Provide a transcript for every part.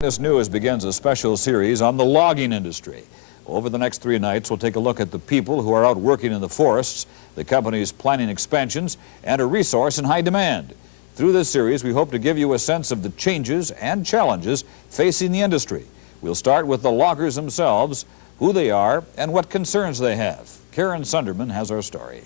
This News begins a special series on the logging industry. Over the next 3 nights, we'll take a look at the people who are out working in the forests, the companies planning expansions, and a resource in high demand. Through this series, we hope to give you a sense of the changes and challenges facing the industry. We'll start with the loggers themselves, who they are, and what concerns they have. Karen Sunderman has our story.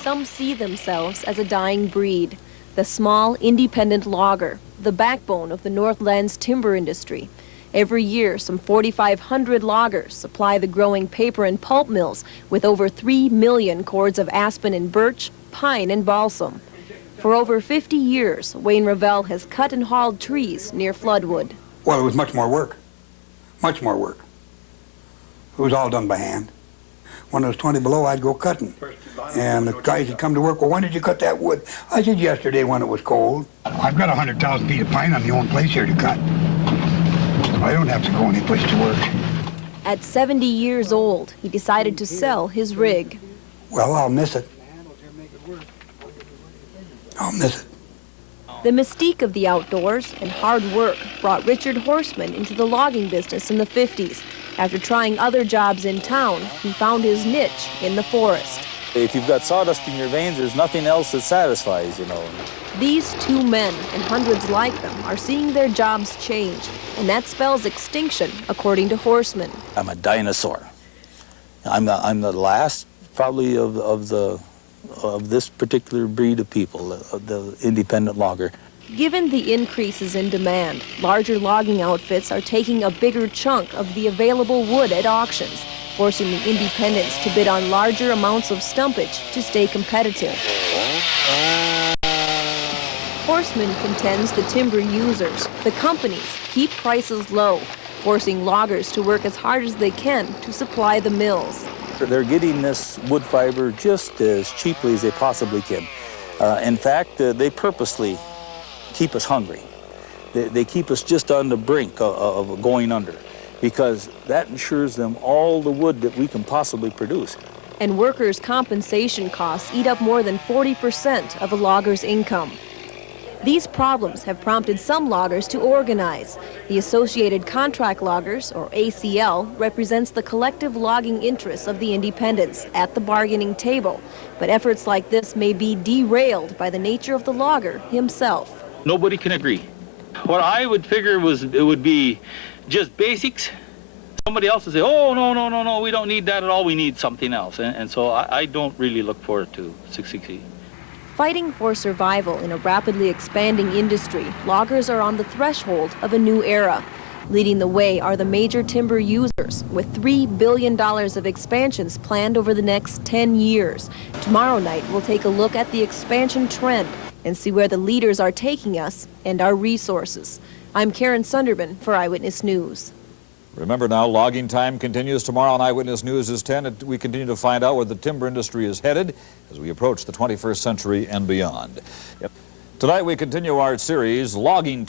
Some see themselves as a dying breed. The small, independent logger, the backbone of the Northland's timber industry. Every year, some 4,500 loggers supply the growing paper and pulp mills with over 3 million cords of aspen and birch, pine and balsam. For over 50 years, Wayne Revell has cut and hauled trees near Floodwood. Well, it was much more work. Much more work. It was all done by hand. When it was 20 below, I'd go cutting. And the guys would come to work, well, when did you cut that wood? I said, yesterday when it was cold. I've got 100,000 feet of pine on the own place here to cut. I don't have to go any place to work. At 70 years old, he decided to sell his rig. Well, I'll miss it. I'll miss it. The mystique of the outdoors and hard work brought Richard Horseman into the logging business in the 50s. After trying other jobs in town, he found his niche in the forest. If you've got sawdust in your veins, there's nothing else that satisfies, you know. These two men and hundreds like them are seeing their jobs change, and that spells extinction, according to Horseman. I'm a dinosaur. I'm the last, probably, of this particular breed of people, the independent logger. Given the increases in demand, larger logging outfits are taking a bigger chunk of the available wood at auctions, forcing the independents to bid on larger amounts of stumpage to stay competitive. Horseman contends the timber users, the companies, keep prices low, forcing loggers to work as hard as they can to supply the mills. They're getting this wood fiber just as cheaply as they possibly can. In fact, they purposely keep us hungry. They keep us just on the brink of going under, because that ensures them all the wood that we can possibly produce. And workers' compensation costs eat up more than 40% of a logger's income. These problems have prompted some loggers to organize. The Associated Contract Loggers, or ACL, represents the collective logging interests of the independents at the bargaining table. But efforts like this may be derailed by the nature of the logger himself. Nobody can agree. What I would figure was it would be just basics. Somebody else would say, oh, no, we don't need that at all, we need something else. And so I don't really look forward to succeeding. Fighting for survival in a rapidly expanding industry, loggers are on the threshold of a new era. Leading the way are the major timber users, with $3 billion of expansions planned over the next 10 years. Tomorrow night, we'll take a look at the expansion trend and see where the leaders are taking us and our resources. I'm Karen Sunderman for Eyewitness News. Remember now, logging time continues tomorrow on Eyewitness News is 10. We continue to find out where the timber industry is headed as we approach the 21st century and beyond. Tonight we continue our series, Logging Time.